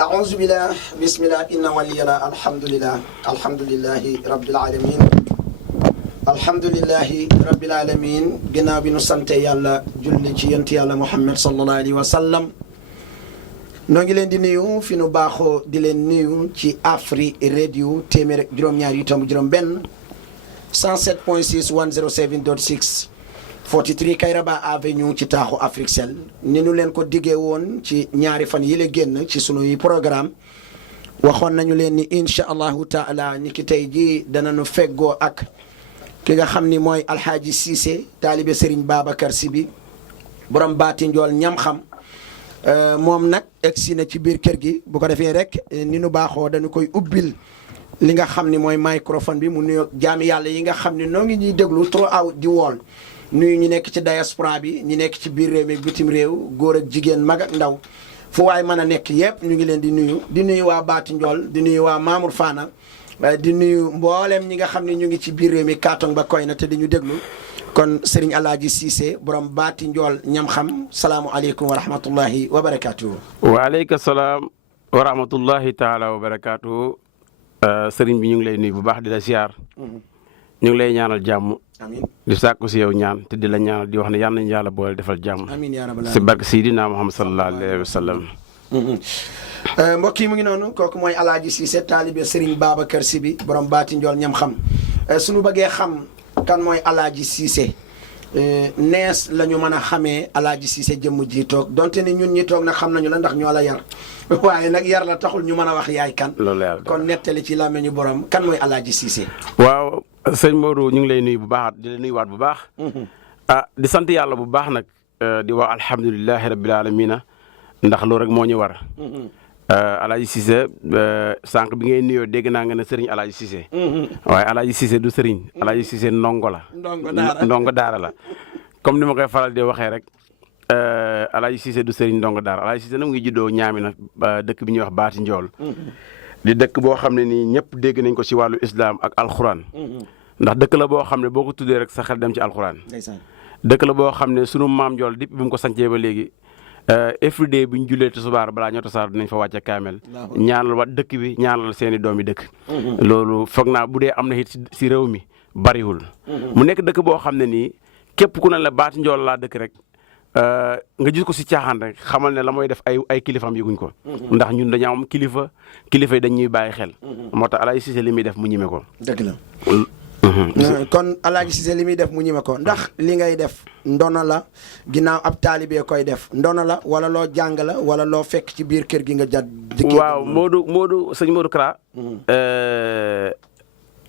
أعوذ بالله بسم الله إن ولي الله الحمد لله رب العالمين الحمد لله رب العالمين ginnaaw bi nu sante yàlla julli ci yonent yàlla Muhammad sallallahu alayhi wa sallam noo ngi leen di nuyu fi nu baaxoo di leen nuyu ci Afri radio téeméer ak juróom-ñaar yu tomb juróom-benn 107.6 107.6 43 Kayraba Avenue ci taaxu Africell ni nu leen ko diggee woon ci ñaari fan yi la génn ci sunuy programme waxoon nañu leen ni incha allahu taala ni ki tey ji danañu feggoo ak ki nga xam ni mooy Alxaaji Cissé taalibe Serigne Babacar Sy bi borom baati njool ñam xam moom nag egsi na ci biir kër gi bu ko defee rek ni nu baaxoo dañu koy ubbil li nga xam ni mooy microphone bi mu nuyoog jaami yàlla yi nga xam ni noo ngi ñuy déglu throughout di wool nuyu ñu nekk ci diaspora bi ñu nekk ci biir réew mi bitim réew góor ak jigéen mag ak ndaw fu waay mën a nekk yëpp ñu ngi leen di nuyu waa Baati Njool di nuyu waa Mamour Fana di nuyu mboolem ñi nga xam ne ñu ngi ci biir réew mi kaatong ba koy na te di ñu déglu kon Serigne Alaaji Cissé borom Baati Njool ñam xam salaamualeykum wa rahmatullahi wa barakaatu. waaleykum salaam wa rahmatullahi taala wa barakaatu. Serigne bi ñu ngi lay nuyu bu baax di la siyaar. ñu ngi lay ñaanal jàmm. amiin di sàkku si yow ñaan te di la ñaanal di wax ne yal nañu yàlla boole defal jàmm. amiin yaa rabbal si barke Seydina Muhammad sallallahu alayhi wa sallam. mbokk yi mu ngi noonu kooku mooy Alaaji Cissé taalibe Serigne Babacar Sy bi borom Baati Njool ñam xam suñu bëggee xam kan mooy Alaaji Cissé nees la ñu mën a xamee Alaaji Cissé jëmm ji toog donte ni ñun ñi toog nag xam nañu la ndax ñoo la yar waaye nag yar la taxul ñu mën a wax yaay kan. loolu yàlla kon nettali ci làmmiñu borom kan mooy Alaaji Cissé. waaw sëñ Modou ñu ngi lay nuyu bu baax di la nuyuwaat bu baax. di sant yàlla bu baax nag di wax alhamdulilahi rabbil alamina ndax loolu rek moo ñu war. Alaaji Cissé sànq bi ngay nuyoo dégg naa nga ne sëriñ Alaaji Cissé. waaye Alaaji Cissé du sëriñ. Alaaji Cissé ndongo la. ndongo daara la comme ni ma koy faral di waxee rek Alaaji Cissé du sëriñ ndongo daara Alaaji Cissé nag mu ngi juddoo ñaami na dëkk bi ñuy wax Baati Njool. di dëkk boo xam ne nii ñëpp dégg nañ ko ci wàllu islam ak alxuraan. ndax dëkk la boo xam ne boo ko tuddee rek sa xel dem ci alxuraan. dëkk la boo xam ne sunu maam Njool depuis bi mu ko sancee ba léegi. every day bi ñu jullee tisbaar balaa ñoo tasaar dinañ fa wàcce kaamel ñaanal wa dëkk bi ñaanal seen i doom yi dëkk. loolu foog naa bu dee am na it si réew mi bariwul. mu nekk dëkk boo xam ne nii képp ku ne la Baati Njool laa dëkk rek nga gis ko si caaxaan rek xamal ne la mooy def ay kilifaam yëguñ ko. ndax ñun dañoo am kilifa yi dañ ñuy bàyyi xel. moo tax Alaaji Cissé li muy def mu ñime ko. dëgg la. kon Alaaji Cissé li muy def mu ñime ko ndax li ngay def ndono la ginnaaw ab taalibee koy def ndono la wala loo jàng la wala loo fekk ci biir kër gi nga jat waaw Modou sëñ Modou Kara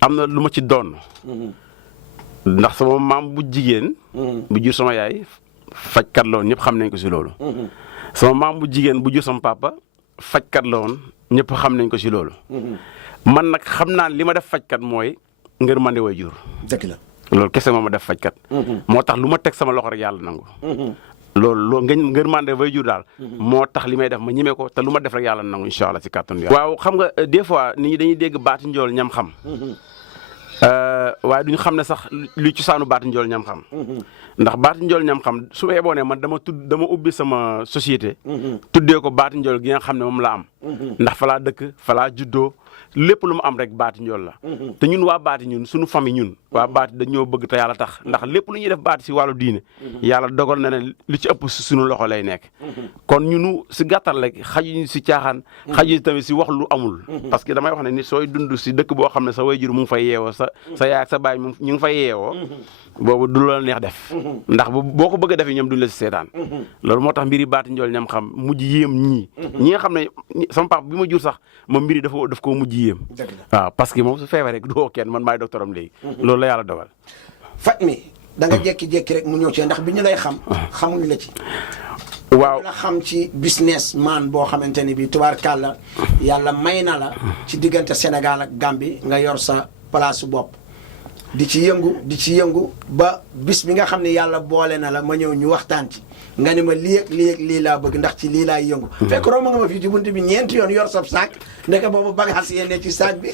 am na lu ma ci doon ndax sama maam bu jigéen bu jur sama yaay fajkat la woon ñëpp xam nañ ko si loolu sama maam bu jigéen bu jur sama papa fajkat la woon ñëpp xam nañ ko si loolu man nag xam naa li ma def fajkat mooy ngërmande way jur. dëgg la loolu kese moo ma def fajkat. moo tax lu ma teg sama loxo rek yàlla nangu. loolu ngërmande way jur daal. moo tax li may def ma ñime ko te lu ma def rek yàlla nangu incha allah si kàttanu yàlla. waaw xam nga des fois nit ñi dañuy dégg Baati Njool ñam xam. waaye duñu xam ne sax luy cosaanu Baati Njool ñam xam. ndax Baati Njool ñam xam su ma yeboo ne man dama ubbi sama société. tuddee ko Baati Njool gi nga xam ne moom la am. ndax fa laa dëkk fa laa juddoo. lépp lu mu am rek Baati Njool la. te ñun waa Baati ñun suñu famille ñun. waa Baati dañoo bëgg te yàlla tax ndax lépp lu ñuy def Baati si wàllu diine. yàlla dogal na ne li ci ëpp si suñu loxo lay nekk. kon ñunu si gàttal rek xajuñu si caaxaan. xajuñu tamit si wax lu amul. parce que damay wax ne ni sooy dund si dëkk boo xam ne sa wayjur mu ngi fay yeewoo sa yaay ak sa baay ñu ngi fay yeewoo. boobu du la neex def. ndax boo ko bëgg a defee ñoom duñ la si seetaan. loolu moo tax mbiri Baati Njool ñam xam mujj yéem ñii. ñi nga xam ne sama papa bi ma jur sax moom mbiri daf koo mujj yéem. waaw parce que moom su feebaree rek du woo kenn man maay doctoram léegi. loolu la yàlla dogal. faj mi da nga jékki-jékki rek mu ñëw ci ndax bi ñu lay xam. xamuñu la ci. waaw la xam ci business man boo xamante ni bii tubaarkàlla yàlla may na la. ci diggante Sénégal ak Gambie nga yor sa place bopp. di ci yëngu ba bis bi nga xam ne yàlla boole na la ma ñëw ñu waxtaan ci nga ne ma lii ak lii laa bëgg ndax ci lii laay yëngu. fekk romb nga ma fii ci bunt bi ñeenti yoon yor sab saak ndeke boobu bagaas yee ne ci saak bi.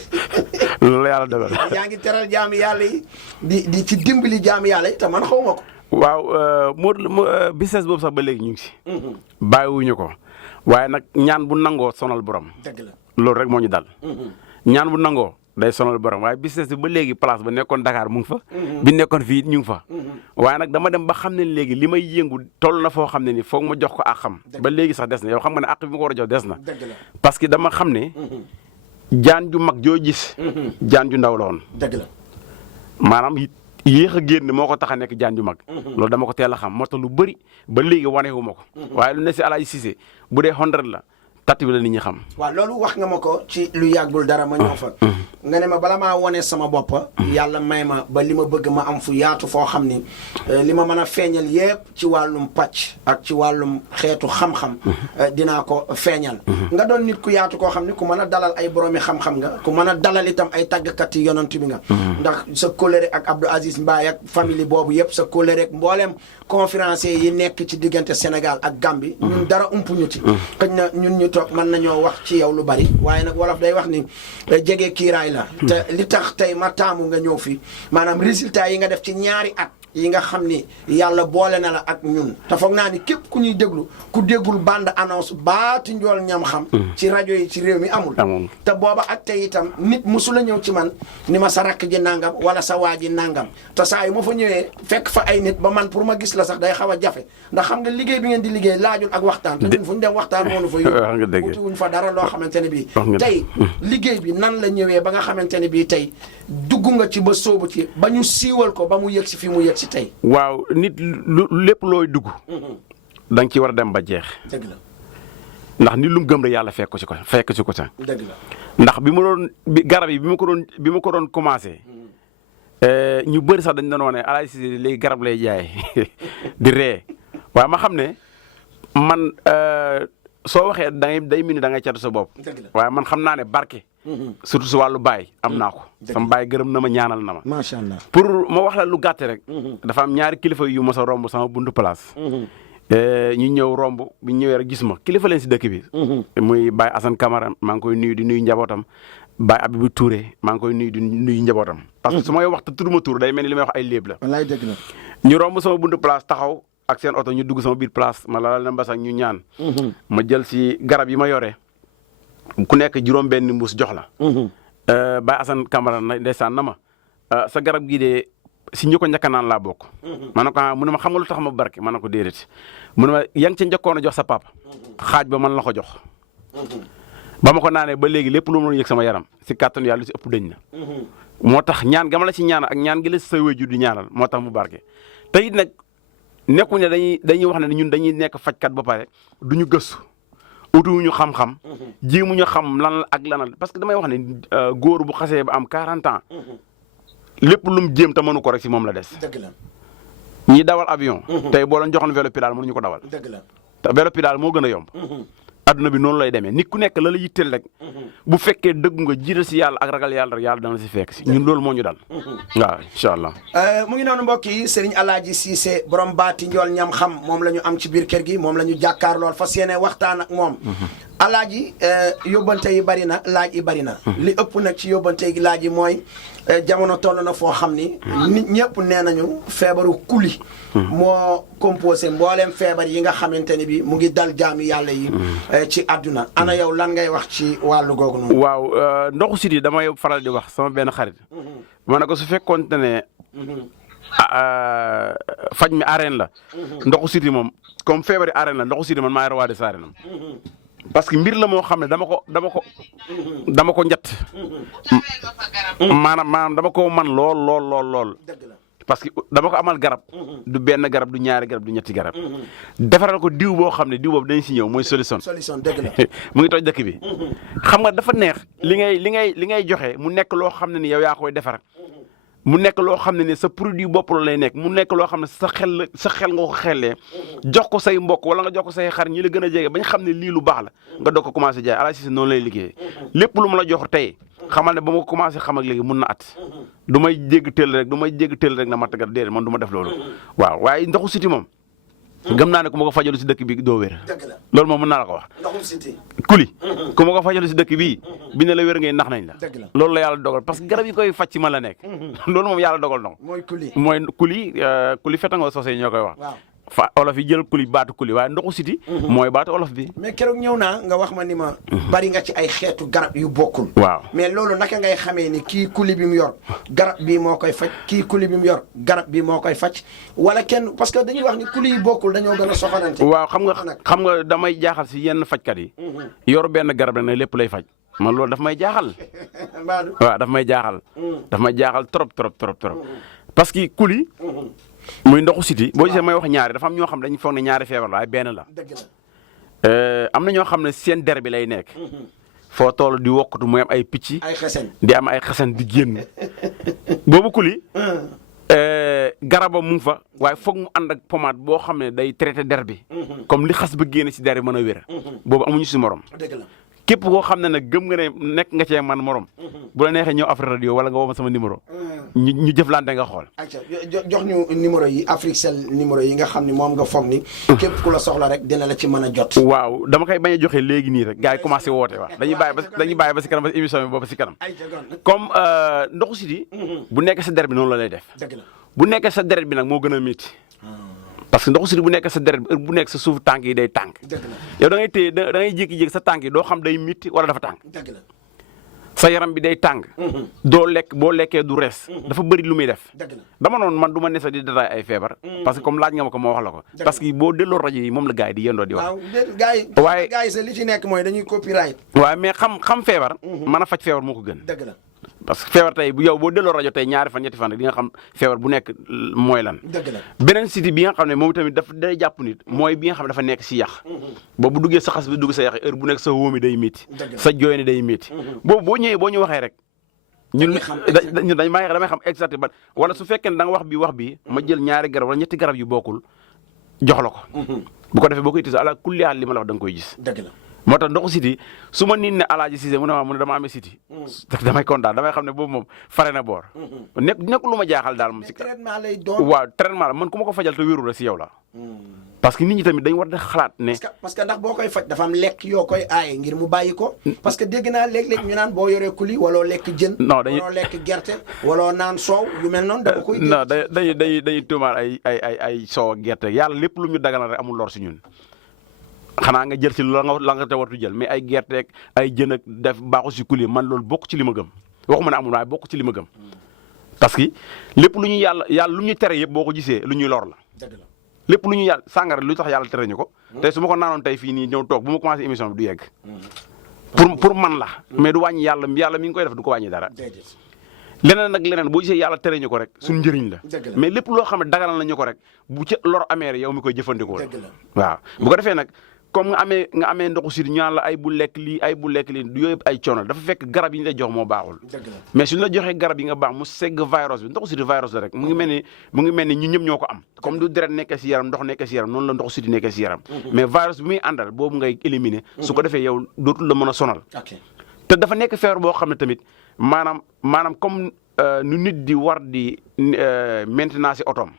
loolu la yàlla dogal. yaa ngi teral jaami yàlla yi di ci dimbali jaami yàlla yi te man xaw ma ko. waaw business boobu sax ba léegi ñu ngi si. bàyyiwuñu ko waaye nag ñaan bu nangoo sonal borom. dëgg la loolu rek moo ñu dal. ñaan bu nangoo day sonal borom waaye business bi ba léegi place ba nekkoon Dakar mu ngi fa. bi nekkoon fii ñu ngi fa. waaye nag dama dem ba xam ne léegi li may yëngu toll na foo xam ne ni foog ma jox ko ak xam. ba léegi sax des na yow xam nga ne ak bi ma ko war a jox des na. dëgg la parce que dama xam ne. jaan ju mag joo gis. jaan ju ndaw la woon. dëgg la maanaam yéex a génn moo ko tax a nekk jaan ju mag. loolu dama ko teel a xam moo tax lu bëri ba léegi wanewu ma ko. waaye lu ne si Alaaji Cissé bu dee 100 la. tati bi la nit ñi xam. waaw loolu wax nga ma ko ci lu yàggul dara ma ñëw fa. nga ne ma bala maa wone sama bopp. yàlla may ma ba li ma bëgg ma am fu yaatu foo xam ni li ma mën a feeñal yépp ci wàllum pàcc ak ci wàllum xeetu xam-xam. dinaa ko feeñal. nga doon nit ku yaatu koo xam ni ku mën a dalal ay boroomi xam-xam nga ku mën a dalal itam ay tàggkat yi yonent bi nga. ndax sa kóllëre ak Abdou Aziz Mbaye ak famille boobu yépp sa kóllëre ak mboolem conférencier yi nekk ci diggante Sénégal ak Gambie. ñun dara umpuñu ci. xëy na ñun ñu toog mën nañoo wax ci yow lu bari waaye nag wolof day wax ni jege kiiraay la te li tax tey ma taamu nga ñëw fi maanaam résultat yi nga def ci ñaari at yi nga xam ni yàlla boole na la ak ñun te foog naa ni képp ku ñuy déglu ku déggul bande annonce baati njool ñam xam ci rajo yi ci réew mi amul te booba ak tey itam nit musula ñëw ci man ni ma sa rakk ji nangam wala sa waa ji nangam te saa yu ma fa ñëwee fekk fa ay nit ba man pour ma gis la sax day xaw a jafe ndax xam nga liggéey bi ngeen di liggéey laajul ak waxtaan te ñun fu ñu dem waxtaan moonu fa yóbbu wuti wuñ fa dara loo xamante ne bii tey liggéey bi nan la ñëwee ba nga xamante ne bii tey dugg nga ci ba sóobu ci ba ñu siiwal ko ba mu yëg si fi mu yëg si tey. waaw nit lépp looy dugg. da nga ci war a dem ba jeex. dëgg la. ndax nit lu mu gëm rek yàlla fekk ko ca. dëgg la. ndax garab yi bi ma ko doon commencé. ñu bëri sax dañ doon wax ne Alaaji Cissé léegi garab lay jaay di ree waaye ma xam ne man soo waxee day mel ni da ngay catu sa bopp. waaye man xam naa ne barke. surtout si wàllu baay am naa ko. sama baay gërëm na ma ñaanal na ma. macha allah pour ma wax la lu gàtte rek. dafa am ñaari kilifa yu mos a romb sama buntu place. ñu ñëw romb bi ñu ñëwee rek gis ma kilifa leen si dëkk bi. muy Baye Assane Camara maa ngi koy nuyu di nuyu njabootam. Baye Abibou Touré maa ngi koy nuyu di nuyu njabootam. parce que su may wax te tudduma tur day mel ni li may wax ay léeb la. wallaay dëgg la. ñu romb sama buntu place taxaw ak seen oto ñu dugg sama biir place ma lalal na mbas ak ñu ñaan. ma jël si garab yi ma yore. ku nekk juróom benn mbuus jox la. Baye Assane Camara ndeysaan na ma sa garab gii de si ñu ko njëkk naan laa bokk. ma ne ko mu ne ma xam nga lu tax ma barke ma ne ko déedéet mu ne ma yaa ngi ca njëkkoon a jox sa papa. xaaj ba man la ko jox. ba ma ko naanee ba léegi lépp lu ma yëg sama yaram si kàttanu yàlla lu si ëpp dëñ na. moo tax ñaan gama la ci ñaanal ak ñaan gi la sa wéjur di ñaanal moo tax mu barke te it nag nekkuñ ne dañuy wax ne ñun dañuy nekk fajkat ba pare duñu gëstu. utuwuñu xam-xam. jéemuñu xam lan la ak lanal parce que damay wax ne góor bu xasee ba am 40 ans. lépp lu mu jéem te mënu ko rek si moom la des. dëgg la. ñi dawal avion. tey boo leen joxoon vélo pédale mënuñu ko dawal. dëgg la. te vélo pédale moo gën a yomb. adduna bi noonu lay demee nit ku nekk la la yitteel rek. bu fekkee dëggu nga jiital si yàlla ak ragal yàlla rek yàlla dana si fekk si ñun loolu moo ñu dal. waaw incha allah. mu ngi noonu mbokk yi Serigne Alaaji Cissé borom baati njool ñam xam moom la ñu am ci biir kër gi moom la ñu jàkkaar lool fas yéene waxtaan ak moom. Alaaji yóbbante yi bari na laaj yi bari na. li ëpp nag ci yóbbante yi laaj yi mooy jamono toll na foo xam ni. nit ñëpp nee nañu feebaru kuli. moo composé mbooleem feebar yi nga xamante ni bi mu ngi dal jaami yàlla yi. ci àdduna ana yow lan ngay wax ci wàllu googu noonu. waaw ndoxu siti damay faral di wax sama benn xarit. ma ne ko su fekkoon ne faj mi arène la. ndoxu siti moom comme feebari arène la ndoxu siti man maay roi des arènes parce que mbir la moo xam ne dama ko njett maanaam dama ko man lool parce que dama ko amal garab du benn garab du ñaari garab du ñetti garab defaral ko diw boo xam ne diw boobu dañ si ñëw mooy solution dëgg la mu ngi toj dëkk bi xam nga dafa neex li ngay joxe mu nekk loo xam ne ni yow yaa koy defar mu nekk loo xam ne ni sa produit bopp la lay nekk mu nekk loo xam ne sa xel nga ko xellee jox ko say mbokk wala nga jox ko say xar ñi la gën a jege bañ xam ne lii lu baax la nga doog ko commencé jaay Alaaji Cissé noonu lay liggéeyee lépp lu ma la jox tey xamal ne ba ma ko commencé xam ak léegi mun na at du may jégg teel rek na mattagat déedéet man du ma def loolu waaw waaye ndoxu siti moom gëm naa ne ku ma ko fajalu si dëkk bi doo wér loolu moom mën naa la ko wax kuli ku ma ko fajalu si dëkk bii bi ne la wér ngay nax nañ la dëgg la loolu la yàlla dogal parce que garab yi koy faj ci man la nekk loolu moom yàlla dogal na ko mooy kuli mooy kuli fetangoo sosé ñoo koy wax waaw fa olof yi jël kuli baatu kuli waaye ndoxu siti mooy baatu olof bi mais keroog ñëw naa nga wax ma ni ma bari nga ci ay xeetu garab yu bokkul waaw mais loolu naka ngay xamee ni kii kuli bi mu yor garab bi moo koy faj kii kuli bi mu yor garab bi moo koy faj wala kenn parce que dañuy wax ni kuli yi bokkul dañoo gën a soxalante waaw xam nga damay jaaxal si yenn fajkat yi yor benn garab rek ne lépp lay faj man loolu daf may jaaxal waaw daf may jaaxal trop parce que kuli muy ndoxu siti boo gisee may wax ñaari dafa am ñoo xam dañu foog ne ñaari feebar la waaye benn la am na ñoo xam ne seen der bi lay nekk foo toll di wokkatu muy am ay picc di am ay xasan di génn boobu kuli garabam mu ngi fa waaye foog mu ànd ak pommade boo xam ne day traité der bi comme li xas ba génn si der bi mën a wér boobu amuñu si morom képp koo xam ne nag gëm nga ne nekk nga cee man morom bu la neexee ñëw Afrique radio wala nga woo ma sama numéro ñu jëflante nga xool jox ñu numéro yi Africell numéro yi nga xam ne moom nga foog ni képp ku la soxla rek dina la ci mën a jot waaw dama koy bañ a joxe léegi nii rek gars yi commencé woote waaw dañuy bàyyi ba si kanam ba si émission bi boobu si kanam comme ndoxu siti bu nekk sa der bi noonu la lay def bu nekkee sa deret bi nag moo gën a métti parce que ndoxu siti bu nekk sa deret bi bu nekk sa suuf tànk yi day tànk yow da ngay téye da ngay jékki-jékki sa tànk yi doo xam day métti wala dafa tànk sa yaram bi day tàng doo lekk boo lekkee du rees dafa bëri lu muy def dama noonu man du ma ne sax di dataay ay feebar parce que comme laaj nga ma ko ma wax la ko parce que boo delloo rajo yi moom la gars yi di yendoo di wax waaye gars yi sa li ci nekk mooy dañuy copyright waaye mais xam feebar mën a faj feebar moo ko gën parce que feebar tey bu yow boo delloo rajo tey ñaari fan ñetti fan rek di nga xam feebar bu nekk mooy lan beneen siti bi nga xam ne moom tamit dafa day jàpp nit mooy bi nga xam ne dafa nekk si yàq boobu bu duggee sa xas bi dugg sa yàq heure bu nekk sa wóomi day métti sa jooy ne day métti boobu boo ñëwee boo ñu waxee rek ñun damay xam exact ba wala su fekkee ne da nga wax bi ma jël ñaari garab wala ñetti garab yu bokkul jox la ko bu ko defee boo koy utilisé ala kulli haal li ma la wax da nga koy gis moo tax ndoxu siti su ma nit ne Alaaji Cissé mu ne dama amee siti damay kontaan damay xam ne boobu moom fare na boor nekk lu ma jaaxal daal moom si traitement lay doon waaw traitement la man ku ma ko fajal te wéru la si yow la parce que nit ñi tamit dañ war di xalaat ne parce que ndax boo koy faj dafa am lekk yoo koy aaye ngir mu bàyyi ko parce que dégg naa léeg-léeg ñu naan boo yoree kuli waloo lekk jën waloo lekk gerte waloo naan soow yu mel noonu dama koy non dañuy tuumaal ay soow ak gerte yàlla lépp lu ñu daganal rek amul lor si ñun xanaa nga jël ci la nga te wartu jël mais ay gerteeg ay jën ak def baaxu si kuli man loolu bokk ci li ma gëm waxuma ne amul waaye bokk ci li ma gëm parce que lépp lu ñu yàlla lu ñu tere yëpp boo ko gisee lu ñuy lor la lépp lu ñu yàlla sàngara lu tax yàlla tere ñu ko tey su ma ko naanoon tey fii nii ñëw toog bu ma commencé émission bi du yegg pour man la mais du wàññi yàlla mi ngi koy def du ko wàññi dara leneen nag leneen boo gisee yàlla tere ñu ko rek suñu njëriñ la mais lépp loo xam ne daganal nañu ko rek bu ci lor amee yow mi koy jëfandikoo waaw bu ko defee nag comme nga amee ndoxu siti ñu naan la ay bu lekk lii du yooyu ay coono dafa fekk garab yi ñu la jox moo baaxul mais suñu la joxee garab yi nga baax mu segg virus bi ndoxu siti virus la rek mu ngi mel ni ñun ñëpp ñoo ko am comme du deret nekkee si yaram ndox nekkee si yaram noonu la ndoxu siti nekkee si yaram mais virus bi muy àndal boobu ngay éliminer su ko defee yow dootul la mën a sonal te dafa nekk feebar boo xam ne tamit maanaam comme nu nit di war di maintenance si otoom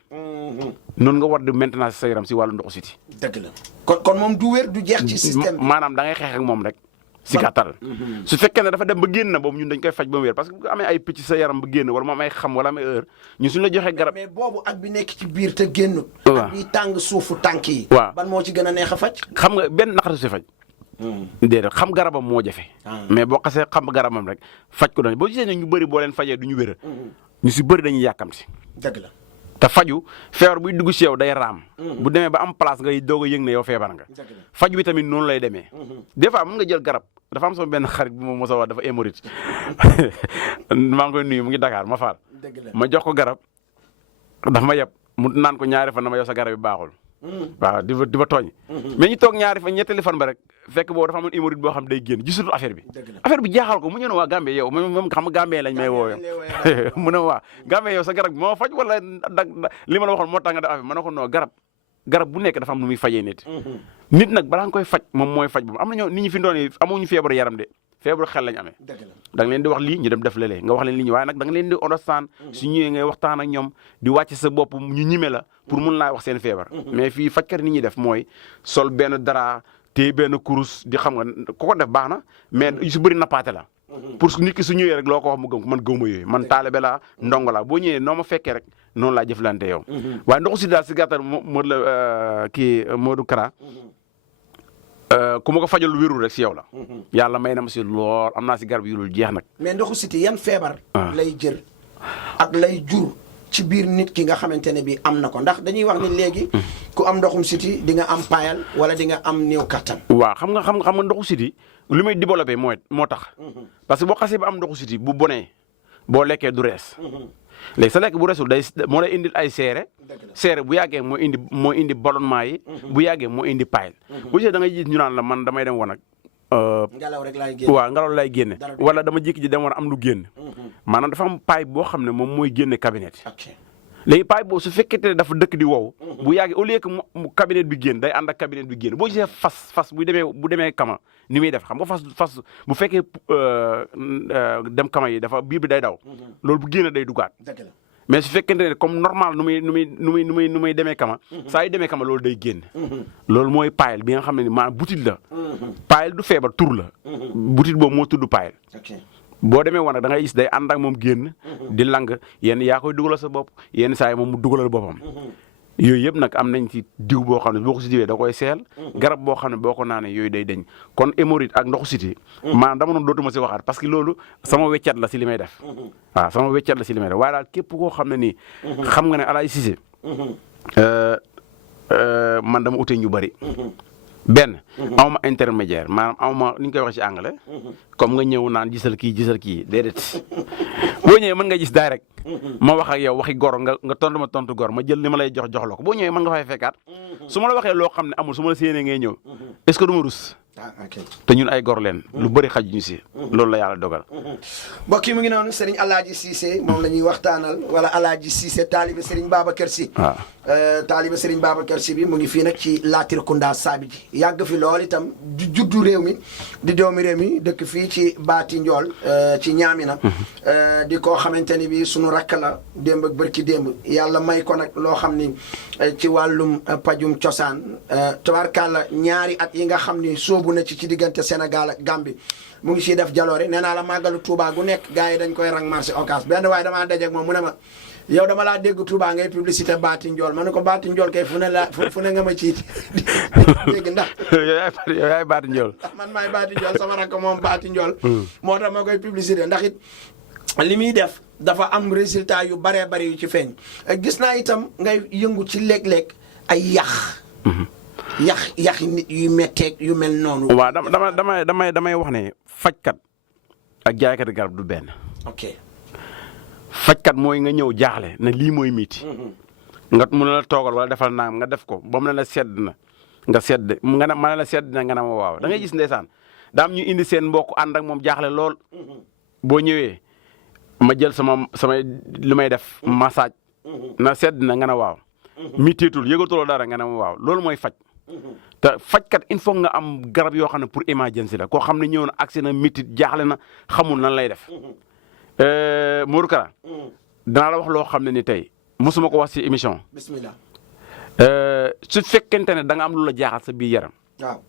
noonu nga war di maintenance sa yaram si wàllu ndoxu siti dëgg la kon moom du wér du jeex ci système maanaam da ngay xeex ak moom rek si gàttal su fekkee ne dafa dem ba génn na boobu ñun dañ koy faj ba mu wér parce que bu amee ay picc sa yaram ba génn wala mu am ay xam wala amee heure ñun suñu la joxee garab mais boobu ak bi nekk ci biir te génn ak bi tàng suufu tànk yi waaw ban moo ci gën a neex a faj xam nga benn naqatu si faj déedéet xam garabam moo jafe mais boo xasee xam garabam rek faj ko doon boo gisee ne ñu bëri boo leen fajee du ñu wér ñu si bëri dañuy yàkkamti dëgg la te faju feebar buy dugg si yow day raam bu demee ba am place ngay doog a yëg ne yow feebar nga faju bi tamit noonu lay demee des fois mën nga jël garab dafa am sama benn xarit bu ma mos a wax dafa hémorroïde maa ngi koy nuyu mu ngi Dakar ma faal ma jox ko garab dafa ma yeb mu naan ko ñaari fan dama yow sa garab yi baaxul waaw di ba tooñ mais ñu toog ñaari fan ñetteeli fan ba rek fekk boobu dafa amoon hémorroïde boo xam day génn gisul affaire bi jaaxal ko mu ñëw ne waa Gambie yow moom xam nga Gambie lañ may woowee mu ne waa Gambie yow sa garab bi moo faj wala li ma la waxoon moo tax nga def affaire ma ne ko non garab bu nekk dafa am nu muy fajee nit nag balaa nga koy faj moom mooy faj boobu am na ñoo nit ñi fi doon amuñu feebaru yaram de feebaru xel lañ amee da nga leen di wax lii ñu dem def lële nga wax leen li ñu waaye nag da nga leen di understand su ñëwee ngay waxtaan ak ñoom di wàcc sa bopp ñu ñime la pour mun laa wax seen feebar mais fii fajkat ni ñuy def mooy sol benn dara téye benn kurus di xam nga ku ko def baax na mais yu si bëri nappaate la. pour nit ki su ñëwee rek loo ko wax mu gëm man gëwuma yooyu man taalibe laa ndongo laa boo ñëwee noo ma fekkee rek noonu laa jëflante yow. waaye ndoxu siti daal si gàttal Modou la kii Modou Kara. ku ma ko fajal lu wérul rek si yow la. yàlla may na ma si lool am naa si garab yu dul jeex nag. mais ndoxu siti yan feebar. lay jël ak lay jur ci biir nit ki nga xamante ne bi am na ko ndax dañuy wax ni léegi. ku am ndoxum siti di nga am paayal wala di nga am néew kattan. waaw xam nga ndoxu siti li muy développé moo tax. parce que boo xasee ba am ndoxu siti bu bonee boo lekkee du rees. léegi sa lekk bu resul moo lay indil ay seere bu yàggee moo indi ballonnement yi. bu yàggee moo indi paayal. bu gisee da ngay gis ñu naan la man damay dem wanag. ngelaw rek laay génne waaw ngelaw lay génne. wala dama jékki ji dem war am lu génn. maanaam dafa am paay boo xam ne moom mooy génne cabinet. léegi paay boobu su fekkente ne dafa dëkk di wow. bu yàggee au lieu que mu cabinet bi génn day ànd ak cabinet bi génn boo gisee fas bu demee kama ni muy def xam nga fas bu fekkee dem kama yi dafa biir bi day daw. loolu bu génn day dugaat. mais su fekkente ne comme normal nu muy demee kama. saa yu demee kama loolu day génn. loolu mooy paayal bi nga xam ne ni maanaam butit la. paayal du feebar tur la. butit boobu moo tudd paayal. boo demee woon nag da ngay gis day ànd ak moom génn. di lang yenn yaa koy dugalal sa bopp yenn saa yi moom mu dugalal boppam. yooyu yëpp nag am nañ ci diw boo xam ne boo ko si diwee da koy seel. garab boo xam ne boo ko naanee yooyu day deñ kon hémorroïde ak ndoxu siti maanaam dama noonu dootuma si waxaat parce que loolu sama weccat la si li may def. waaw sama weccat la si li may def waaye daal képp koo xam ne nii. xam nga ne Alaaji Cissé. man dama ute ñu bari. benn awma intermédiaire maanaam awma ni ñu koy waxee ci anglais. comme nga ñëw naan gisal kii déedéet. boo ñëwee mën nga gis direct. ma wax ak yow waxi gor nga tontu ma tontu gor ma jël li ma lay jox la ko boo ñëwee mën nga fay fekkaat. su ma la waxee loo xam ne amul su ma la séenee ngay ñëw. est-ce que du ma rus. te ñun ay gor leen. lu bëri xajuñu si. loolu la yàlla dogal. mbokk yi mu ngi noonu Serigne Alaaji Cissé moom la ñuy waxtaanal wala Alaaji Cissé taalibe Serigne Babacar Sy. waaw taalibe Serigne Babacar Sy bi mu ngi fii nag ci Latrikunda Sabiji yàgg fi lool itam juddu réew mi di doomi réew mi dëkk fii ci Baati Njool ci Ñaamina. di ko xamante ni bi sunu rakk la démb ak bërki démb yàlla may ko nag loo xam ni ci wàllum pajum cosaan tabarkàlla ñaari at yi nga xam ni soobu na ci diggante Sénégal ak Gambie mu ngi siy def jaloore nee naa la màggalu Touba gu nekk gars yi dañ koy rang marché Ocass benn waaye damaa dajeeg moom mu ne ma yow dama laa dégg Touba ngay publicité Baati Njool ma ne ko Baati Njool kay fu ne nga ma ciiti dégg ndax yow yaay Baati Njool man maay Baati Njool sama rakk moom Baati Njool moo tax ma koy publicité ndax it li muy def dafa am résultat yu baree bari yu ci feeñ gis naa itam ngay yëngu ci léeg-léeg ay yax nit yu metteeg yu mel noonu. waaw damay wax ne fajkat ak jaaykat garab du benn. ok fajkat mooy nga ñëw jaaxle ne lii mooy miiti. nga mun la toogal wala defal naam nga def ko ba mu ne la sedd na nga sedd nga ne ma ne la sedd na nga ne ma waaw da ngay gis ndeysaan daam ñu indi seen mbokk ànd ak moom jaaxle lool. boo ñëwee ma jël sama li may def massage na sedd na nga ne waaw. miitiitul yëgatuloo dara nga ne ma waaw loolu mooy faj. te fajkat il faut nga am garab yoo xam ne pour emergency la koo xam ne ñëw na agsi na mitit jaaxle na xamul nan lay def. Modou Kara danaa la wax loo xam ne ni tey mosuma ko wax ci émission. bismillah. su fekkente ne da nga am lu la jaaxal sa biir yaram. waaw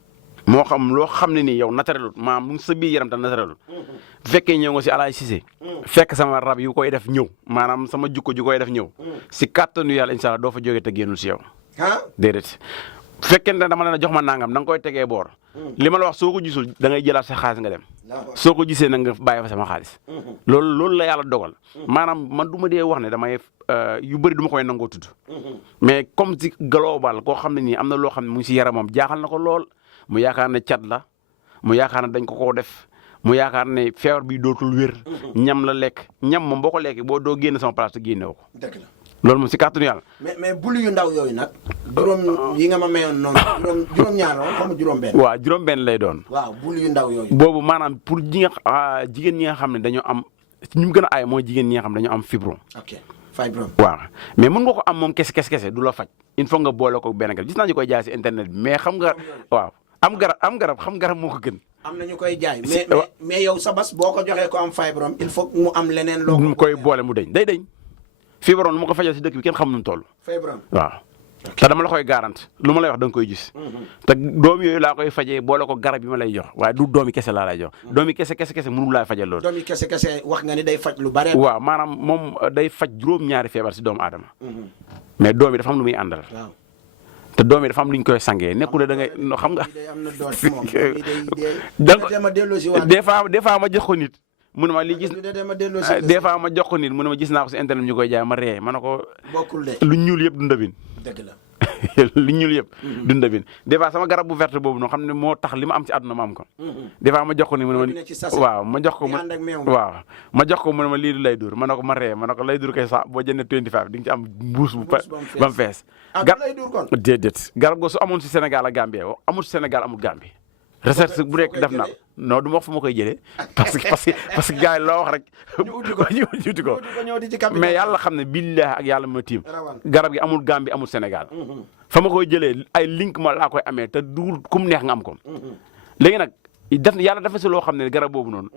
moo xam loo xam ne nii yow naturelul maanaam sa biir yaram te naturelul. bu fekkee ñëw nga ci Alaaji Cissé. fekk sama rab yu koy def ñëw maanaam sama jukko ju koy def ñëw. ci kàttanu yàlla incha allah doo fa jógee te génnul ci yow. déedéet. fekkente ne dama la jox ma nangam da nga koy tegee boor. li ma la wax soo ko gisul da ngay jëlaat sa xaalis nga dem. soo ko gisee nag nga bàyyi fa sama xaalis. loolu la yàlla dogal. maanaam man du ma dee wax ne damay yu bëri du ma koy nangoo tudd. mais comme ci global koo xam ne nii am na loo xam ne mu ngi si yaramam jaaxal na ko lool mu yaakaar ne cat la mu yaakaar ne dañ ko koo def mu yaakaar ne feebar bi dootul wér. ñam la lekk ñam moom boo ko lekkee boo doo génn sama place te génneewoo ko. dëgg la. loolu moom si kàttanu yàlla. mais bulu yu ndaw yooyu nag. juróom yi nga ma mayoon noonu. juróom-ñaar la xam nga juróom-benn. waaw juróom-benn lay doon. waaw bulu yu ndaw yooyu. boobu maanaam pour jigéen ñi nga xam ne dañoo am ñu mu gën a aay mooy jigéen ñi nga xam ne dañoo am fibrom. ok fibrom. waaw mais mën nga ko am moom kese du la faj il faut nga boole ko benn garab gis naa ñu koy jaay si internet bi mais xam nga waaw am garab xam garab moo ko gën. am na ñu koy jaay mais yow sa bas boo ko joxee ko am fibrom il faut mu am leneen. loo mu koy boole mu dañ day dañ. fibrom lu ma ko fajal si dëkk bi kenn xam nu mu toll. fibrom waaw te dama la koy garante lu ma lay wax da nga koy gis. te doom yooyu laa koy fajee boole ko garab yi ma lay jox waaye du doomi kese laa lay jox. doomi kese mënul laa fajal loolu. doomi kese wax nga ni day faj lu bare. waaw maanaam moom day faj juróom-ñaari feebar si doomu aadama. mais doom yi dafa am lu muy àndal. te doom yi dafa am lu ñu koy sangee nekkul da ngay xam nga. des fois ma jox ko nit. mu ne ma lii gis des fois ma jox ko nit mu ne ma gis naa ko si internet ñu koy jaay ma ree ma ne ko. bokkul de lu ñuul yëpp du ndabin. dëgg la. lu ñuul yëpp. du ndabin des fois sama garab bu verte boobu noonu xam ne moo tax li ma am ci àdduna ma am ko. des fois ma jox ko ni mu ne ma waaw ma jox ko ma jox ko mu ne ma lii du lay dur ma ne ko ma ree ma ne ko lay dur kay sax boo jëndee 25 di nga ci am mbuus ba mu fees. lay dur kon déedéet garab go su amoon si Sénégal ak Gambie amul si Sénégal amul Gambie. recherche bu nekk def na non du ma wax fu ma koy jëlee parce que gars yi loo wax rek ñu uti ko mais yàlla xam ne billahi ak yàlla ma tiim garab gi amul Gambie amul Sénégal fa ma koy jëlee ay link ma laa koy amee te du kum neex nga am ko léegi nag yàlla dafa si loo xam ne garab boobu noonu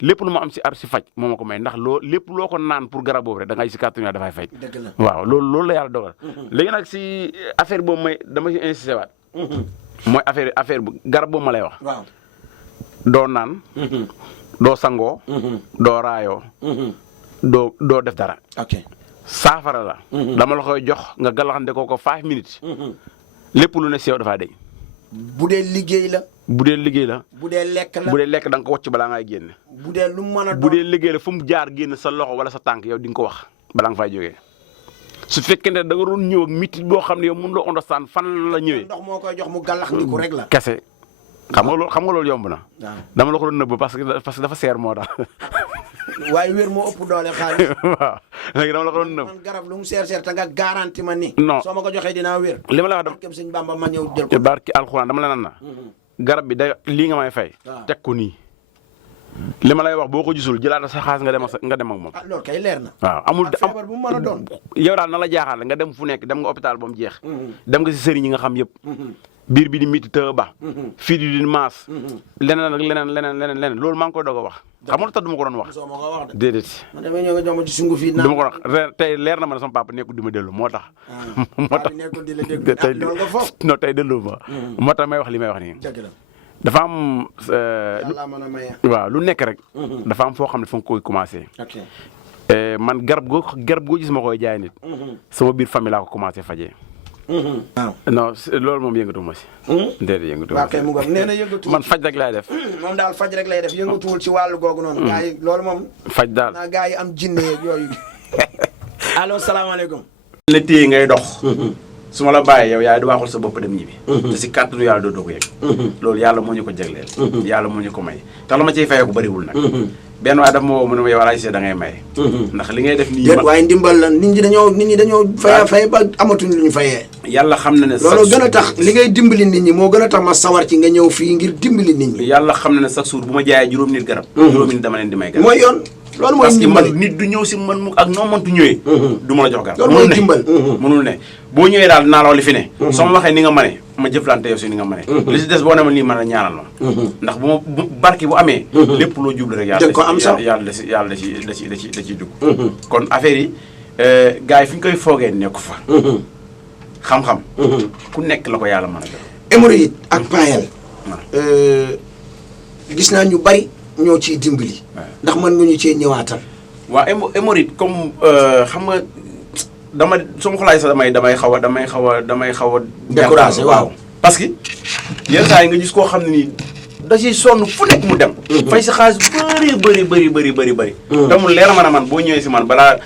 lépp lu ma am si ar si faj moo ma ko may ndax lépp loo ko naan pour garab boobu rek da ngay si kàttanu yàlla dafay faj waaw loolu la yàlla dogal léegi nag si affaire boobu may dama si insisté waat mooy affaire bu garab boobu ma lay wax. waaw doo naan. doo sangoo. doo raayoo. doo def dara. ok saafara la. dama la koy jox nga galaxante ko 5 minutes. lépp lu ne si yow dafaa deñ. bu dee liggéey la. bu dee liggéey la. bu dee lekk la bu dee lekk da nga ko wàcc balaa ngay génn. bu dee lu mu mën a doon bu dee liggéey la fu mu jaar génn sa loxo wala sa tànk yow di nga ko wax balaa nga fay jógee. su fekkee ne da nga doon ñëw ak mitit boo xam ne yow mënuloo understand fan la ñëwee. ndox moo koy jox mu gàllax ndiku rek la. kese xam nga loolu yomb na. dama la ko doon nëbb parce que dafa seer moo tax. waaye wér moo ëpp doole xaalis. waaw léegi dama la ko doon nëbb. man garab lu mu seer te nga garanti ma ni. non soo ma ko joxee dinaa wér. li ma la wax dama barke Sëñ Bamba ma ñëw jël ko. barki alxuraan dama la nan na. garab bi da lii nga may fay. teg ko nii. li ma lay wax boo ko gisul jëlaat sa xaas nga dem ak moom. ah loolu kay leer na. waaw amul feebar bu mu mën a doon. yow daal na la jaaxal nga dem fu nekk dem nga hôpital ba mu jeex. dem nga si sëriñ yi nga xam yëpp. biir bi di miti të ba. fii di maas. leneen ak leneen loolu maa ngi koy doog a wax. xam nga lu tax du ma ko doon wax. soo ma ko wax de. déedéet. man damay ñëw nga jox ma ci sungu fii. du ma ko wax tey leer na ma ne sama papa nekkul di ma dellu moo tax. moo tax nekkul di la déglu ah loolu nga foofu. non tey dellu ma. moo tax may wax li may wax nii. dëgg la. dafa am. yàlla mën a maye. waaw lu nekk rek. dafa am foo xam ne fa nga koy commencé. ok man garab goo gis ma koy jaay nit. sama biir famille laa ko commencé fajee. waaw non loolu moom yëngatu ma si. déedéet yëngatu ma waaw kay mu ngoog nee na yëngatu. man faj rek laay def. moom daal faj rek lay def yëngatuwul ci wàllu googu noonu. gars yi loolu moom. faj daal naa gars yi am jinne yeeg yooyu. allo salaamaaleykum. la téye ngay dox. su ma la bàyyee yow yaay du waxul sa bopp dem ñibbi. te si kàttanu yàlla doo ko yëg. loolu yàlla moo ñu ko jagleel. yàlla moo ñu ko may te la ma ciy fayee ko bëriwul nag. benn waaye daf ma woo mu ne ma yow Alaaj da ngay may. ndax li ngay def nii. déet waaye ndimbal la nit ñi dañoo fay ba amatuñ lu ñu fayee. yàlla xam na ne. loolu gën a tax li ngay dimbali nit ñi moo gën a tax ma sawar ci nga ñëw fii ngir dimbali nit ñi. yàlla xam na ne chaque jour bu ma jaayee juróom nit garab. juróom nit dama leen di may garab. mooy yoon. loolu mooy ndimbal parce que man nit du ñëw si man mu ak noo mëntu ñëwee. du ma la jox garab. loolu mooy ndimbal mënul ne boo ñëwee daal dinaa la wax li fi ne. soo ma waxee ni nga mane ma jëflante yow si ni nga mane. li si des boo ne ma nii man la ñaanal ma. ndax bu ma barki bu amee. lépp loo jublu rek yàlla da ciy dugg. kon affaire yi gars yi fi ñu koy foogee nekku fa. xam-xam. ku nekk la ko yàlla mën a jox. hémorroïde ak paayal. gis naa ñu bari ñoo ciy dimbali. ndax mën nga ñu cee ñëwaatal. waaw hémorroïde comme xam nga dama su ma xulaay sax damay xaw a. découragé waaw. parce que yenn saa yi nga gis koo xam ne nii da ciy sonn fu nekk mu dem. fay si xaalis bëri. te mu leer ma ne man boo ñëwee si man balaa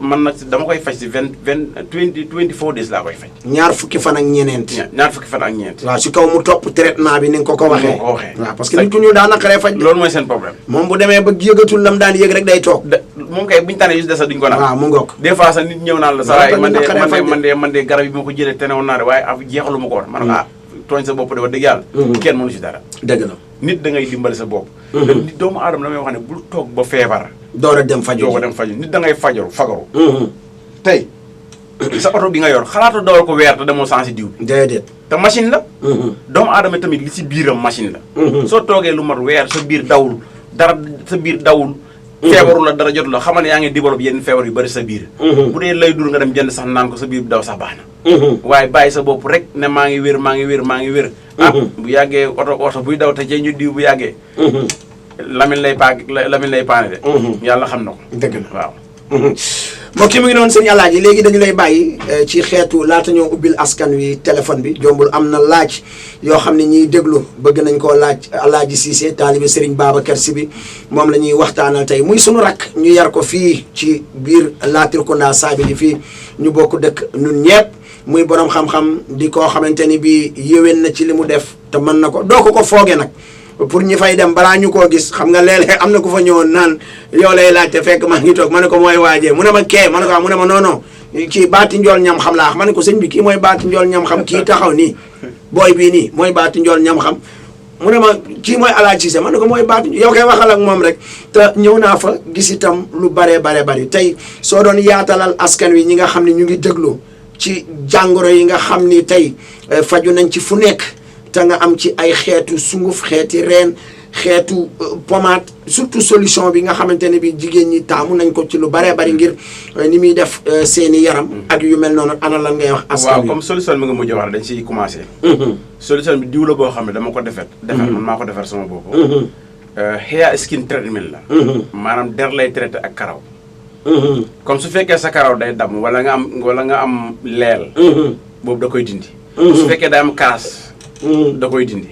man nag dama koy faj si 24 days laa koy faj. ñaar fukki fan ak ñeneent. ñaar fukki fan ak ñeent. waaw si kaw mu topp traitement bi ni nga ko waxee. waaw parce que nit ku ñu daan naqaree faj. loolu mooy seen problème. moom bu demee ba yëgatul lam daan yëg rek day toog. moom kay buñu tànnee yu si des duñ ko naan. waaw mu ngoog. des fois sax nit ñëw naan la. saa man de garab yi bi ma ko jëlee tenewoon naa de waaye jeexalu ma ko woon. man tooñ sa bopp de wax dëgg yàlla. kenn mënu si dara. dëgg la. nit da ngay dimbali sa bopp. nit doomu aadama damay wax ne bul toog ba feebar. door a dem faju nit da ngay fagaru. tey sa oto bi nga yor xalaatu dawal ko weer te demoo sensi diw bi. déedéet. te machine la. doomu aadama tamit li si biiram machine la. soo toogee lu mat weer sa biir dawul dara sa biir dawul feebaru la dara jot la xamal ne yaa ngi développé yenn feebar yu bëri sa biir bu dee lay dul nga dem jënd sax naan ko sa biir bi daw sax baax na waaye bàyyi sa bopp rek ne maa ngi wér bu yàggee oto buy daw te cee ñu diw bu yàggee lamin lay paane de yàlla xam na ko dëgg la waaw mbokk yi mu ngi noonu sëñ Alaaji léegi dañu lay bàyyi ci xeetu laata ñoo ubbil askan wi téléphone bi jombul am na laaj yoo xam ne ñiy déglu bëgg nañ koo laaj Alaaji Cissé taalibe Serigne Babacar Sy bi moom la ñuy waxtaanal tey muy sunu rakk ñu yar ko fii ci biir Latrikunda Sabally fii ñu bokk dëkk ñun ñepp muy borom xam-xam di koo xamante ni bii yéwén na ci li mu def te mën na ko doo ko foogee nag pour ñi fay dem balaa ñu koo gis xam nga léeg-léeg am na ku fa ñëwoon naan yow lay laajte fekk maa ngi toog ma ne ko mooy waajee mu ne ma kee ma ne ko mu ne ma non kii baati njool ñam xam laa ma ne ko sëñ bi kii mooy baati njool ñam xam kii taxaw nii booy bii nii mooy baati njool ñam xam mu ne ma kii mooy Alaaji Cissé ma ne ko mooy baati yow koy waxal ak moom rek te ñëw naa fa gis itam lu bari tey soo doon yaatalal askan wi ñi nga xam ne ñu ngi déglu ci jàngoro yi nga xam ni tey faju nañ ci fu nekk te nga am ci ay xeetu sunguf xeeti reen xeetu pommade surtout solution bi nga xamante ne bi jigéen ñi taamu nañ ko ci lu baree bari ngir ni muy def seeni yaram ak yu mel noonu ana lan ngay wax askan waaw comme solution bi nga mujj wax dañ ciy commencé solution bi diw la boo xam ne dama ko defar man maa ko defar sama bopp hair skin treatment la maanaam der lay traité ak karaw comme su fekkee sa karaw day damm wala nga am leel boobu da koy dindi su fekkee day am kaas da koy dindi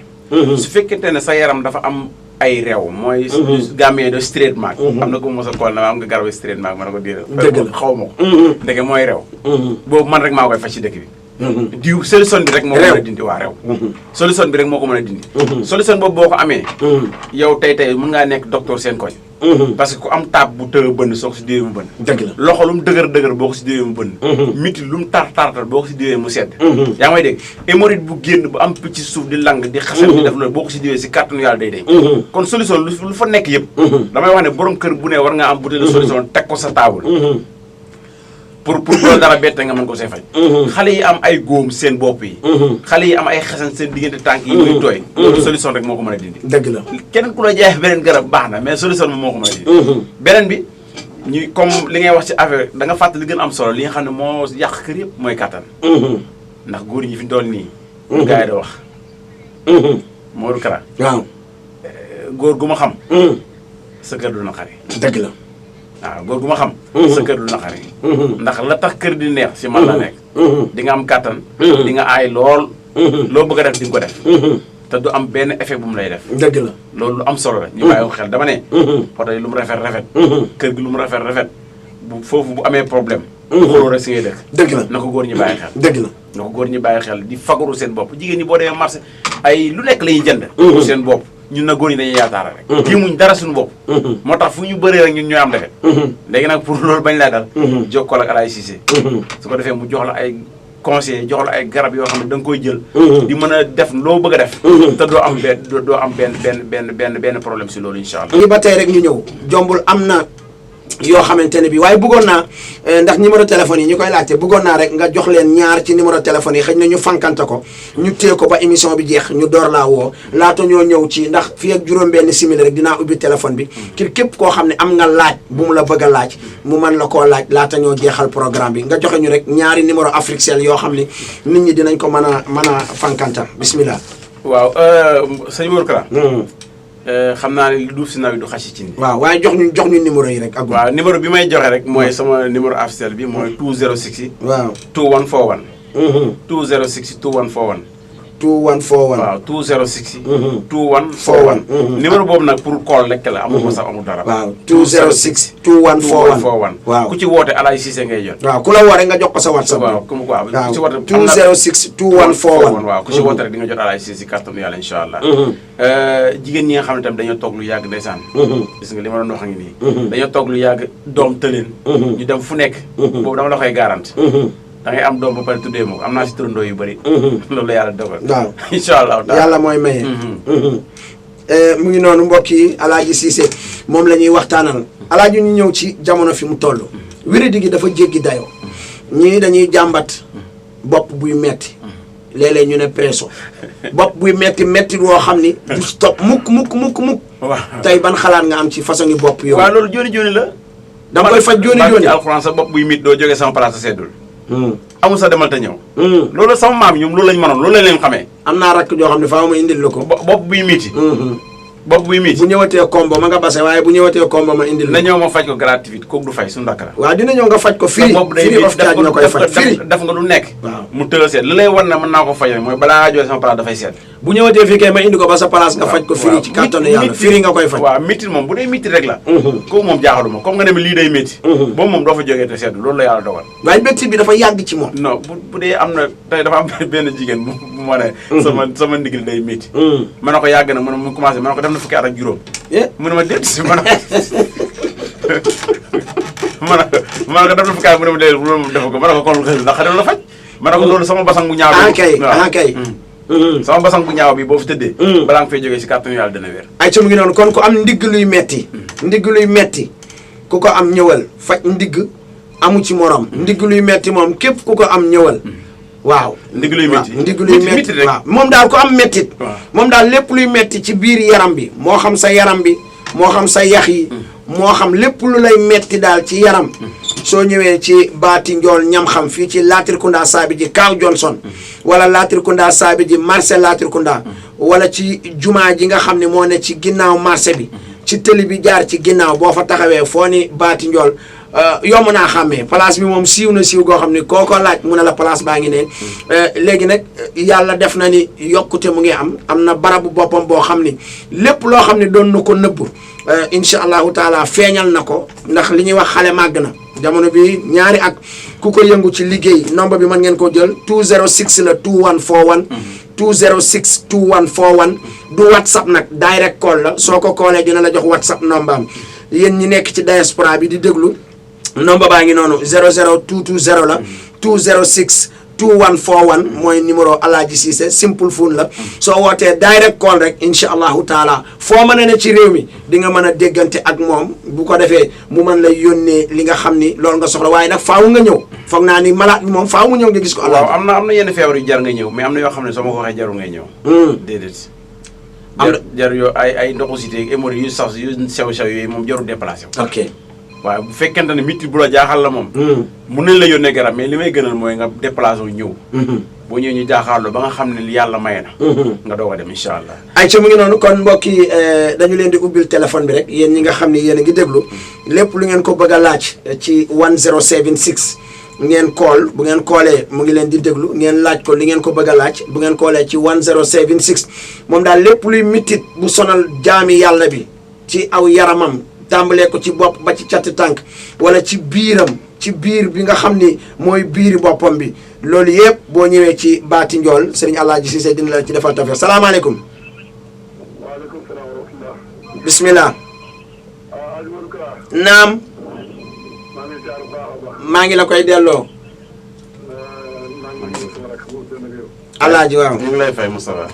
su fekkente ne sa yaram dafa am ay rew mooy gàmmee de straight mark am na ko mos a kool na am nga garabu straight mark ma ne ko dëgg xaw ma ko ndeke mooy rew boobu man rek maa koy faj ci dëkk bi diw solution bi rek moo ko mën a dindi waa rew solution bi rek moo ko mën a dindi solution boobu boo ko amee yow tey mën ngaa nekk docteur seen koñ parce que ku am taab bu tëë bënn soo ko si diwee mu bënn dëgg la loxo lu mu dëgër boo ko si diwee mu bënn miti lu mu tartar boo ko si diwee mu sedd yaa ngi may dégg hémorroïde bu génn bu am picc suuf di lang di xasan di def loolu boo ko si diwee si kàttanu yàlla day kon solution lu fa nekk yëpp damay wax ne borom kër bu ne war nga am butéelu solution teg ko sa taabul pour loolu dara bette nga mën ko see faj xale yi am ay góom seen bopp yi xale yi am ay xasan seen diggante tànk yi muy tooy loolu solution rek moo ko mën a dindi dëgg la keneen ku la jaay beneen garab baax na mais solution bi moo ko mën a dindi beneen bi ñuy comme li ngay wax ci affaire da nga fàttali li gën am solo li nga xam ne moo yàq kër yëpp mooy kattan ndax góor ñi fi dool nii gars yi da wax Modou Kara waaw góor gu ma xam sa kër du naqari dëgg la waaw góor gu ma xam sa kër du naqari ndax la tax kër di neex si man la nekk di nga am kàttan di nga aay lool loo bëgg a def di nga ko def te du am benn effet bu mu lay def dëgg la loolu lu am solo la ñu bàyyi ko xel dama ne oto yi lu mu rafet kër gi lu mu rafet bu foofu bu amee problème xooloo rek si ngay dëgg la na ko góor ñi bàyyi xel dëgg la na ko góor ñi bàyyi xel di fagaru seen bopp jigéen ñi boo demee marché ay lu nekk la ñuy jënd pour seen bopp ñun na góor ñi dañuy yaataara rek tiimuñ dara suñu bopp moo tax fu ñu bëree rek ñun ñooy am defet léegi nag pour loolu bañ lay dal jokkoo ak Alaaji Cissé su ko defee mu jox la ay conseil jox la ay garab yoo xam ne da nga koy jël di mën a def loo bëgg a def te doo am benn problème si loolu incha allah. li ba tey rek ñu ñëw jombul am na yoo xamante ne bi waaye bëggoon naa ndax numéro téléphone yi ñu koy laajte bëggoon naa rek nga jox leen ñaar ci numéro téléphone yi xëy na ñu fankante ko ñu téye ko ba émission bi jeex ñu door laa woo laata ñoo ñëw ci ndax fii ak juróom-benn simili rek dinaa ubbi téléphone bi kii képp koo xam ne am nga laaj bu mu la bëgg a laaj mu mën la koo laaj laata ñoo jeexal programme bi nga joxe ñu rek ñaari numéro Africell yoo xam ne nit ñi dinañ ko mën a fankanta bismillah. waaw sëñ Modou Kara xam naa ne lu duuf si nawet du xasi ci ni waaw waaye jox ñu numéro yi rek. ak waaw numéro bi may joxe rek mooy sama numéro Africell bi mooy 206. waaw 2141. 206 2141. 2141 waaw 206. 2141. numéro boobu nag pour call rek la amul WhatsApp amul dara. waaw 206 2141 waaw ku ci woote Alaaji Cissé ngay jot. waaw ku la woo rek nga jox ko sa WhatsApp. waaw ku ci woote 206 2141 waaw ku ci woote rek di nga jot Alaaji Cissé si kàttanu yàlla incha allah. jigéen ñi nga xam ne tamit dañoo toog lu yàgg ndeysaan. gis nga li ma doon wax ngi nii. dañoo toog lu yàgg doom tëleen. ñu dem fu nekk. boobu dama la koy garanti. da ngay am doom ba pare tuddee moom am naa si turandoo yu bëri. loolu la yàlla dogal. waaw incha allah yàlla mooy maye. mu ngi noonu mbokk yi Alaaji Cissé moom la ñuy waxtaanal. Alaaji ñu ñëw ci jamono fi mu toll. wéradi gi dafa jéggi dayoo. ñii dañuy jàmbat bopp buy metti léeg-léeg ñu ne presso bopp buy metti woo xam ni du stop mukk tey ban xalaat nga am ci façon yi bopp yow. waaw loolu jooni la. da nga koy faj jooni ci alxuraan sa bopp buy mit doo jógee sama place seddul. amul sa demal te ñëw. loolu sama maam ñoom loolu lañ mënoon loolu lañ leen xamee. am naa rakk joo xam ne faaw ma indil la ko. bopp buy miti. bopp buy miti. bu ñëwatee combo ma nga base waaye bu ñëwatee combo ma indil la. na ñëw ma faj ko gratuit kooku du fay suñu dakk la. waaw dina ñëw nga faj ko firi of charge nga koy faj firi def nga lu nekk. waaw mu tëla seet li lay wan ne mën naa ko faj rek mooy balaa jógee sama place dafay seet. bu ñëwatee fii kay ma indi ko ba sa place nga faj ko firi ci kàttanu yàlla firi nga koy faj. waaw métti moom bu dee métti rek la. kooku moom jaaxaluma comme nga ne lii day métti. boobu moom doo fa jógee te seetlu loolu la yàlla dogal. waaye métti bi dafa yàgg ci moom. non bu dee am na tey dafa am benn jigéen bu ma ne. sama ndigil day métti. ma ne ko yàgg na mu commencé ma ne ko def na fukki at ak juróom. mu ne ma déet si ma ne ko def na fukki at mu ne ma déet loolu def ko ma ne ko kon ndax xarit la faj. ma ne ko loolu sama basang bu ñaaw bi kay sama basang bu ñaaw bi boo fi tëddee. balaa nga fay jógee si kàttanu yàlla dina wér. ay ca mu ngi noonu kon ku am ndigg luy metti ku ko am ñëwal faj ndigg amu ci morom ndigg luy metti moom képp ku ko am ñëwal. waaw ndigg luy metti rek waaw moom daal ko am mettit moom daal lépp luy metti ci biir yaram bi moo xam sa yaram bi moo xam sa yax yi moo xam lépp lu lay metti daal ci yaram soo ñëwee ci baati njool ñam xam fii ci Latrikunda saabi ji Kaaw Johnson wala Latrikunda saabi ji marché Latrikunda wala ci jumaa ji nga xam ne moo ne ci ginnaaw marché bi ci tëli bi jaar ci ginnaaw boo fa taxawee foo ni baati njool yomb naa xàmmee place bi moom siiw na siiw goo xam ne kooko laaj mu ne la place baa ngi ne léegi nag yàlla def na ni yokkute mu ngi am na barabu boppam boo xam ni lépp loo xam ne doon na ko nëbb incha allahu taala feeñal na ko ndax li ñuy wax xale màgg na jamono bi ñaari at ku ko yëngu ci liggéey nombre bi mën ngeen ko jël 206 la 2141 206 2141 du whatsapp nag direct call la soo ko koolee dina la jox whatsapp nombre am yéen ñi nekk ci diaspora bi di déglu nombre baa ngi noonu 00220 la 206 2141 mooy numéro Alaaji Cissé simple phone la soo wootee direct call rek incha allahu taala foo mën a ne ci réew mi di nga mën a déggante ak moom bu ko defee mu mën lay yónnee li nga xam ni loolu nga soxla waaye nag faaw nga ñëw foog naa ni malade bi moom faaw mu ñëw nga gis ko. waaw am na yenn feebar yu jar nga ñëw mais am na yoo xam ne soo ma ko waxee jarul ngay ñëw. déedéet. jar yoo ay ndoxu cité hémorroïde yu sax yu sew yooyu moom jarul déplacé wu. ok. waaye bu fekkente ne mitti bu la jaaxal la moom. mun nañ la yónnee garab mais li may gënal mooy nga déplacé wu ñëw. boo ñëwee ñu jaaxaarloo ba nga xam ne yàlla maye na. nga doog a dem incha allah. ay ca mu ngi noonu kon mbokk yi dañu leen di ubbil téléphone bi rek yéen ñi nga xam ne yéen a ngi déglu lépp lu ngeen ko bëgg a laaj ci 1076 ngeen call bu ngeen callee mu ngi leen di déglu ngeen laaj ko li ngeen ko bëgg a laaj bu ngeen callee ci 1076 moom daal lépp luy mitit bu sonal jaami yàlla bi ci aw yaramam. tàmbalee ko ci bopp ba ci cati tànk wala ci biiram ci biir bi nga xam ni mooy biiri boppam bi loolu yëpp boo ñëwee ci baati njool sëriñ Alaaji Cissé dina la ci defal tawfiq salaamaaleykum. waaleykum salaam wa rahmatulah. bismillah. naam. maa ngi la koy delloo. Alaaji waaw. ñu ngi lay fay Moustapha.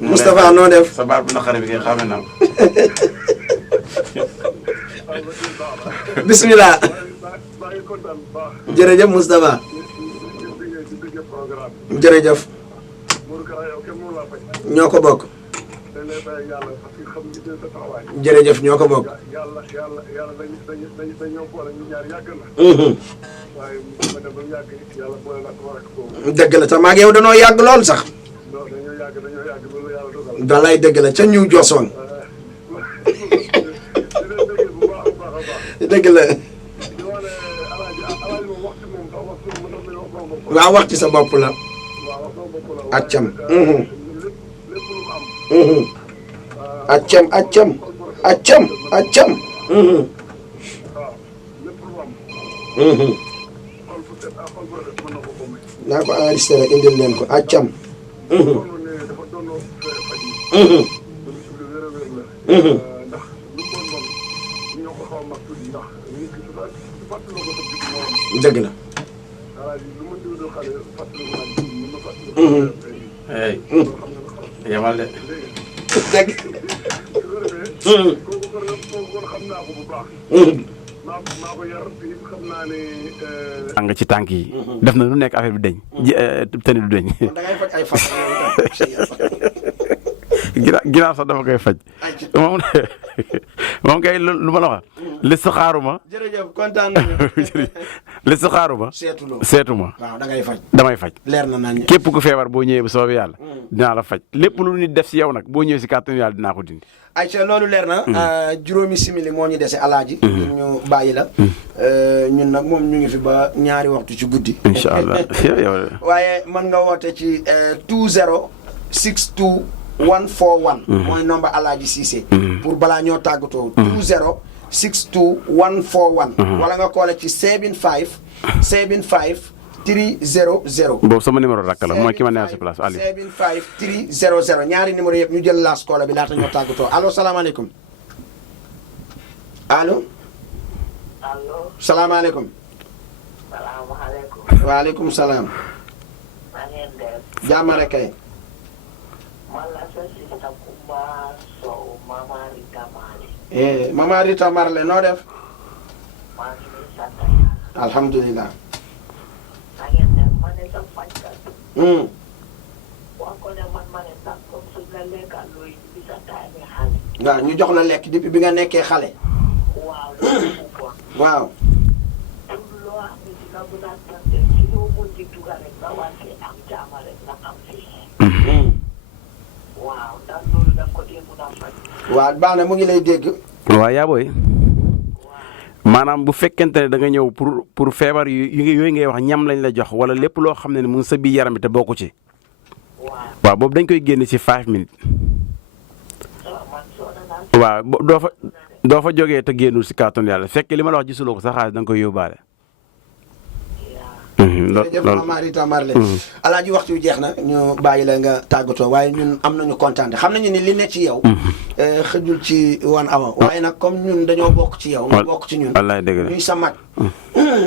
Moustapha noo def. sa baat bu naqari bi nga xam ne bismillah. jërëjëf Moustapha. jërëjëf. ñoo ko bokk. jërëjëf ñoo ko bokk. dëgg la te maa ngi yow danoo yàgg lool sax. dalay dëgg la ca ñëw Jooswan. dëgg la. waaw wax ci sa bopp la. accam. accam accam accam accam. naa ko enregistré indil leen ko accam. dëgg la. hey yamal de. dëgg. maa ko yar bi xam naa ne. nga ci tànk yi. def na lu nekk affaire bi deñ. tëni du deñ. kon da ngay faj ay fas ginnaaw sax dafa koy faj. moom kay lu ma la wax. listixaaruma. jërëjëf kontaan nañu. listixaaruma. seetuma. waaw da ngay faj. damay faj. leer na nañ. képp ku feebar boo ñëwee bu soobee yàlla. dinaa la faj lépp lu nit def si yow nag boo ñëwee si kàttanu yàlla dinaa ko dindi. ayca loolu leer na. juróomi simili moo ñu dese alaaji. ñu bàyyi la. ñun nag moom ñu ngi fi ba ñaari waxtu ci guddi. incha allah waaye mën nga woote ci 20 62 141. mooy nombre alaaji Cissé. pour balaa ñoo tàggatoo. 20 62 141. wala nga koole ci 75 75 300. boobu sama numéro rakk la mooy ki ma neex si place Aliou. 75 300 ñaari numéro yëpp ñu jël laas koola bi laata ñoo tàggatoo allo salaamaaleykum. allo. allo. salaamaaleykum. salaamaaleykum. waaleykum salaam. na ngeen def. jàmm rek kay. man la sa sista Kumba Sow Mama Rita Marley. Mama Rita Marley noo def. maa ngi nii sant yàlla. alhamdulilah. na ngeen def ma ne sa fajkat. wax ko ne man ma ne sax comme su la lekkal looy bi sa taay bi xale. waaw ñu jox la lekk depuis bi nga nekkee xale. waaw loolu bu bon. waaw. pour loo xam ne dina mën a tante si loo mun di dugal rek nga wàcce am jaama rek nga am fi. waaw ndax loolu da ko dee mun a faj. waaw baax na mu ngi lay dégg. waaw yaa booy. maanaam bu fekkente ne da nga ñëw pour feebar yooyu ngay wax ñam lañ la jox wala lépp loo xam ne mu ngi sa biir yaram bi te bokku ci. waaw boobu dañ koy génne ci 5 minutes. waaw doo fa jógee te génnul ci kàttanu yàlla fekk li ma la wax gisuloo ko sa xaalis da nga koy yóbbaale. jërëjëf Mama Rita Marley. alaaji waxtu wi jeex na ñu bàyyi la nga tàggatoo waaye ñun am nañu kontaan xam nañu ni li ne ci yow. xëjul ci 1 hour waaye nag comme ñun dañoo bokk ci yow. nga bokk ci ñun. wallaay dëgg la ñuy sa mag.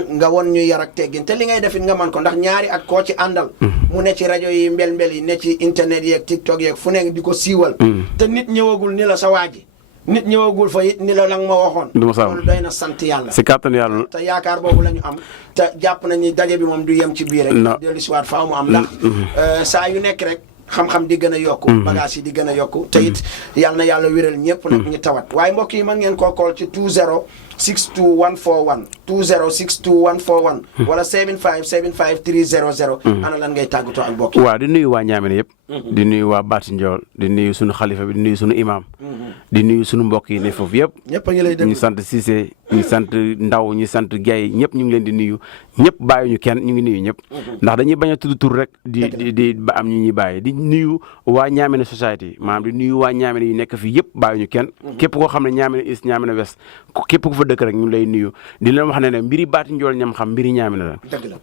nga won ñu yar ak teggin te li ngay defit nga man ko ndax ñaari at koo ci àndal. mu ne ci rajo yi mbel yi ne ci internet yeeg TikTok yeeg fu nekk di ko siiwal. te nit ñëwagul ni la sa waaji nit ñëwagul fa it ni la nga ma waxoon. du ma saa loolu doy na sant yàlla. si kàttanu yàlla. te yaakaar boobu la ñu am te jàpp nañ ni daje bi moom du yem ci biir rek. non dellu si waat faaw mu am ndax. saa yu nekk rek xam-xam di gën a yokku. bagage yi di gën a yokku te it yal na yàlla wéral ñëpp nag ñu tawat waaye mbokk yi mën ngeen koo call ci 20 62 141 20 62 141. wala 75 75 300. ana lan ngay tàggatoo ak mbokk yi. waaw di nuyu waa Ñaamene yëpp. di nuyu waa Bati Ndiol di nuyu sunu xalifa bi di nuyu sunu imam. di nuyu sunu mbokk yi ne foofu yëpp. ñëpp a ngi lay déglu ñu sant Cissé ñu sant Ndaw ñu sant Gaye ñëpp ñu ngi leen di nuyu ñëpp bàyyiwuñu kenn ñu ngi nuyu ñëpp. ndax dañuy bañ a tudd tur rek di ba am ñu ñuy bàyyi di nuyu waa Ñaamene society maanaam di nuyu waa Ñaamene yu nekk fii yëpp bàyyiwuñu kenn. képp koo xam ne Ñaamene East Ñaamene West képp ku fa dëkk rek ñu lay nuyu di leen wax ne mbiri Bati Ndiol ñam xam mbiri Ñaamene la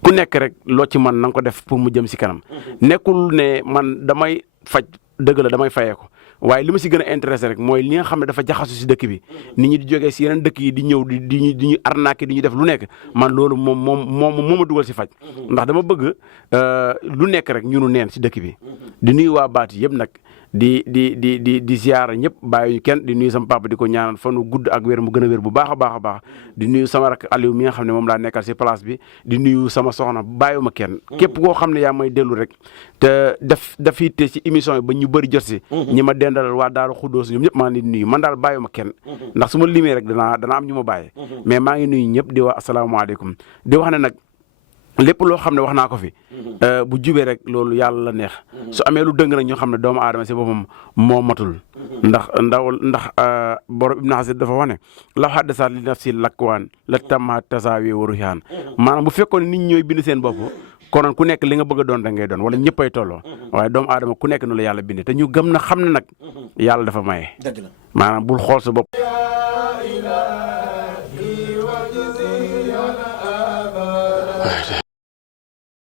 ku nekk rek loo ci man na nga ko def pour mu jëm si kanam nekkul ne man damay faj dëgg la damay fayee ko waaye li ma si gën a intéressé rek mooy li nga xam ne dafa jaxasu si dëkk bi nit ñi di jógee si yeneen dëkk yi di ñëw di ñu arnaqué di ñu def lu nekk man loolu moom ma dugal si faj ndax dama bëgg lu nekk rek ñunu neen si dëkk bi di nuyu waa Baati yëpp nag di ziara ñëpp bàyyi ñu kenn di nuyu sama papa di ko ñaanal fanu gudd ak wér mu gën a wér bu baax a baax a baax di nuyu sama rak Aliou mi nga xam ne moom laa nekkal si place bi di nuyu sama soxna bàyyiwuma kenn képp koo xam ne yaa may dellu rek te daf yitte si émission yi ba ñu bëri jot si ñi ma dendal waa Daaru Xuddoos ñoom ñëpp maa ngi nuyu man daal bàyyiwuma kenn ndax su ma limee rek dana am ñu ma bàyyi mais maa ngi nuyu ñëpp di wax asalaamaaleykum di wax ne nag lépp loo xam ne wax naa ko fi bu jubee rek loolu yàlla la neex su amee lu dëng nag ñu xam ne doomu aadama si boppam moo matul ndax borom Ibn Hasir dafa wax ne law haddasa li nafsi lakwaan la tamma tasaawi wa ruhyaan maanaam bu fekkoon nit ñooy bind seen bopp konoon ku nekk li nga bëgg a doon da ngay doon wala ñëppay tolloo waaye doomu aadama ku nekk nu la yàlla bindee te ñu gëm na xam ne nag yàlla dafa maye maanaam bul xool sa bopp